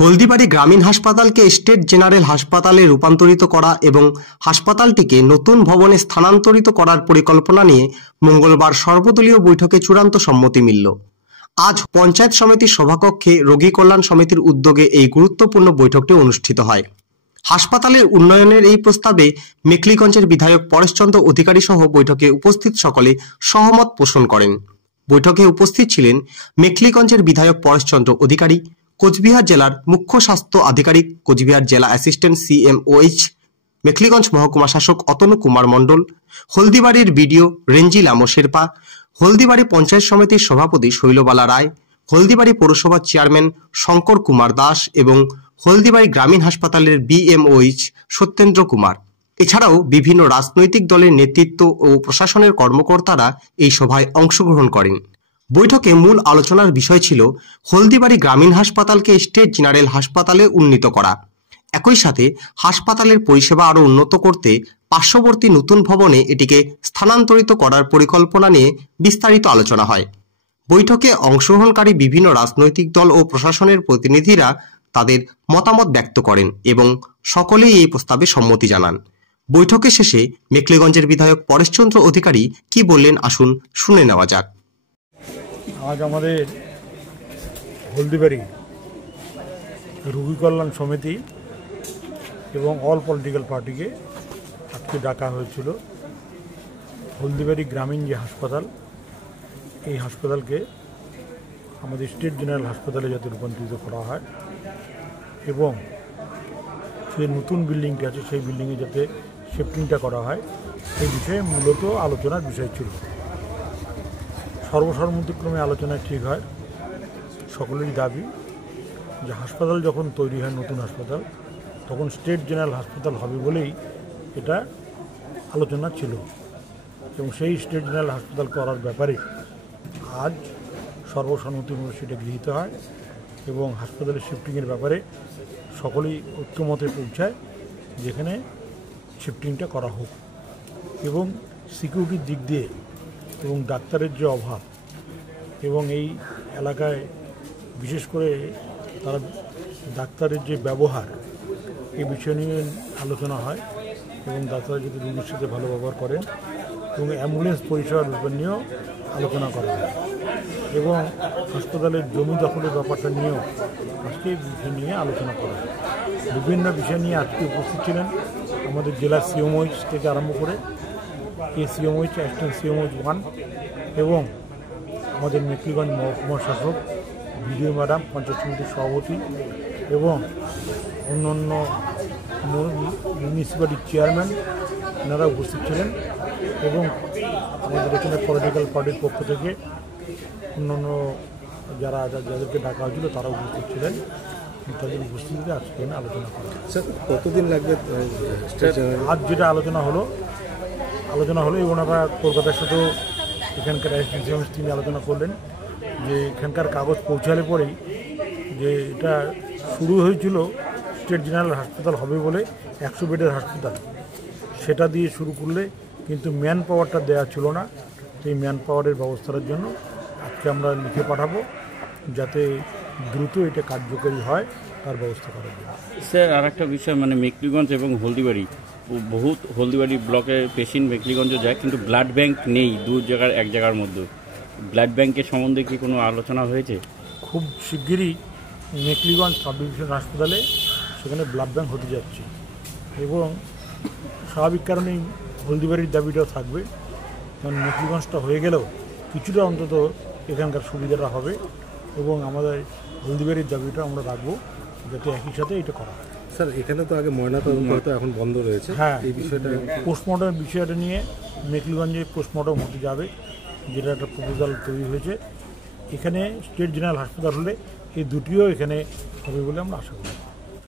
হলদিবাড়ি গ্রামীণ হাসপাতালকে state general হাসপাতালে রূপান্তরিত করা এবং হাসপাতালটিকে নতুন ভবনে স্থানান্তরিত করার পরিকল্পনা নিয়ে মঙ্গলবার সর্বদলীয় বৈঠকে চূড়ান্ত সম্মতি মিলল। আজ পঞ্চায়েত সমিতির সভাকক্ষে রোগী কল্যাণ সমিতির উদ্যোগে এই গুরুত্বপূর্ণ বৈঠকটি অনুষ্ঠিত হয়। হাসপাতালের উন্নয়নের এই প্রস্তাবে মেখলিগঞ্জের বিধায়ক পরেশচন্দ্র অধিকারী সহ বৈঠকে উপস্থিত সকলে সহমত পোষণ করেন। বৈঠকে উপস্থিত ছিলেন মেখলিগঞ্জের বিধায়ক পরেশচন্দ্র অধিকারী, কোচবিহার জেলার মুখ্য স্বাস্থ্য আধিকারিক, কোচবিহার জেলা অ্যাসিস্ট্যান্ট CMOH, মেখলিগঞ্জ মহকুমা শাসক অতনু কুমার মণ্ডল, হলদিবাড়ির বিডিও রেঞ্জিলামো শেরপা, হলদিবাড়ি পঞ্চায়েত সমিতির সভাপতি শৈলবালা রায়, হলদিবাড়ি পৌরসভার চেয়ারম্যান শঙ্কর কুমার দাস এবং হলদিবাড়ি গ্রামীণ হাসপাতালের BMOH সত্যেন্দ্র কুমার। এছাড়াও বিভিন্ন রাজনৈতিক দলের নেতৃত্ব ও প্রশাসনের কর্মকর্তারা এই সভায় অংশগ্রহণ করেন। বৈঠকে মূল আলোচনার বিষয় ছিল হলদিবাড়ি গ্রামীণ হাসপাতালকে স্টেট জেনারেল হাসপাতালে উন্নীত করা। একই সাথে হাসপাতালের পরিষেবা আরও উন্নত করতে পার্শ্ববর্তী নতুন ভবনে এটিকে স্থানান্তরিত করার পরিকল্পনা নিয়ে বিস্তারিত আলোচনা হয়। বৈঠকে অংশগ্রহণকারী বিভিন্ন রাজনৈতিক দল ও প্রশাসনের প্রতিনিধিরা তাদের মতামত ব্যক্ত করেন এবং সকলেই এই প্রস্তাবে সম্মতি জানান। বৈঠকের শেষে মেখলিগঞ্জের বিধায়ক পরেশচন্দ্র অধিকারী কি বললেন আসুন শুনে নেওয়া যাক। আজ আমাদের হলদিবাড়ি রোগী কল্যাণ সমিতি এবং অল পলিটিক্যাল পার্টিকে আজকে ডাকা হয়েছিল। হলদিবাড়ি গ্রামীণ যে হাসপাতাল, এই হাসপাতালকে আমাদের স্টেট জেনারেল হাসপাতালে যাতে রূপান্তরিত করা হয় এবং যে নতুন বিল্ডিংটি আছে সেই বিল্ডিংয়ে যাতে শিফটিংটা করা হয়, এই বিষয়ে মূলত আলোচনার বিষয় ছিল। সর্বসম্মতিক্রমে আলোচনায় ঠিক হয়, সকলেরই দাবি যে হাসপাতাল যখন তৈরি হয় নতুন হাসপাতাল, তখন স্টেট জেনারেল হাসপাতাল হবে বলেই এটা আলোচনা ছিল এবং সেই স্টেট জেনারেল হাসপাতাল করার ব্যাপারে আজ সর্বসম্মতিক্রমে সেটা গৃহীত হয় এবং হাসপাতালের শিফটিংয়ের ব্যাপারে সকলেই ঐক্যমতে পৌঁছায় যেখানে শিফটিংটা করা হোক এবং সিকিউরিটির দিক দিয়ে এবং ডাক্তারের যে অভাব এবং এই এলাকায় বিশেষ করে তারা ডাক্তারের যে ব্যবহার, এই বিষয় নিয়ে আলোচনা হয় এবং ডাক্তাররা যদি রোগীর সাথে ভালো ব্যবহার করেন এবং অ্যাম্বুলেন্স পরিষেবার ব্যাপার নিয়েও আলোচনা করা হয় এবং হাসপাতালের জমি দখলের ব্যাপারটা নিয়েও আজকে বিষয় নিয়ে আলোচনা করা হয়। বিভিন্ন বিষয় নিয়ে আজকে উপস্থিত ছিলেন আমাদের জেলার CMOH থেকে আরম্ভ করে CMOH, অ্যাসিস্ট্যান্ট CMOH 1 এবং আমাদের মেখলিগঞ্জ মহকুমা শাসক, বিডিও ম্যাডাম, পঞ্চায়েত সমিতির সভাপতি এবং অন্যান্য মিউনিসিপ্যালিটির চেয়ারম্যান, এনারা উপস্থিত ছিলেন এবং আমাদের এখানে পলিটিক্যাল পার্টির পক্ষ থেকে অন্যান্য যাদেরকে ডাকা হয়েছিল তারা উপস্থিত ছিলেন। তাদের উপস্থিতিতে আজকে আলোচনা করা। স্যার, কতদিন লাগবে? আজ যেটা আলোচনা হলো ওনারা কলকাতার সাথেও এখানকার অ্যাসিস্ট্যান্ট তিনি আলোচনা করলেন যে এখানকার কাগজ পৌঁছালে পরেই যে এটা শুরু হয়েছিল স্টেট জেনারেল হাসপাতাল হবে বলে 100 বেডের হাসপাতাল, সেটা দিয়ে শুরু করলে কিন্তু ম্যান পাওয়ারটা দেওয়া ছিল না। সেই ম্যান পাওয়ারের ব্যবস্থার জন্য আজকে আমরা লিখে পাঠাবো যাতে দ্রুত এটা কার্যকরী হয়, তার ব্যবস্থা করা যায়। স্যার, আর একটা বিষয়, মানে মেখলিগঞ্জ এবং হলদিবাড়ি, হলদিবাড়ি ব্লকের পেশেন্ট মেখলিগঞ্জে যায় কিন্তু ব্লাড ব্যাংক নেই এক জায়গার মধ্যে। ব্লাড ব্যাংকের সম্বন্ধে কি কোনো আলোচনা হয়েছে? খুব শিগগিরই মেখলিগঞ্জ সাব ডিভিশন হাসপাতালে সেখানে ব্লাড ব্যাংক হতে যাচ্ছে এবং স্বাভাবিক কারণেই হলদিবাড়ির দাবিটাও থাকবে, কারণ মেখলিগঞ্জটা হয়ে গেলেও কিছুটা অন্তত এখানকার সুবিধাটা হবে এবং আমাদের হলদিবাড়ির দাবিটা আমরা রাখবো যাতে একই সাথে এটা করা হয়। স্যার, এখানে তো আগে ময়নাতদন্ত তো এখন বন্ধ রয়েছে। হ্যাঁ, এই বিষয়টা পোস্টমর্টমের বিষয়টা নিয়ে মেখলিগঞ্জে পোস্টমর্টম হতে যাবে, যেটা একটা প্রপোজাল তৈরি হয়েছে। এখানে স্টেট জেনারেল হাসপাতাল হলে এই দুটিও এখানে হবে বলে আমরা আশা করি।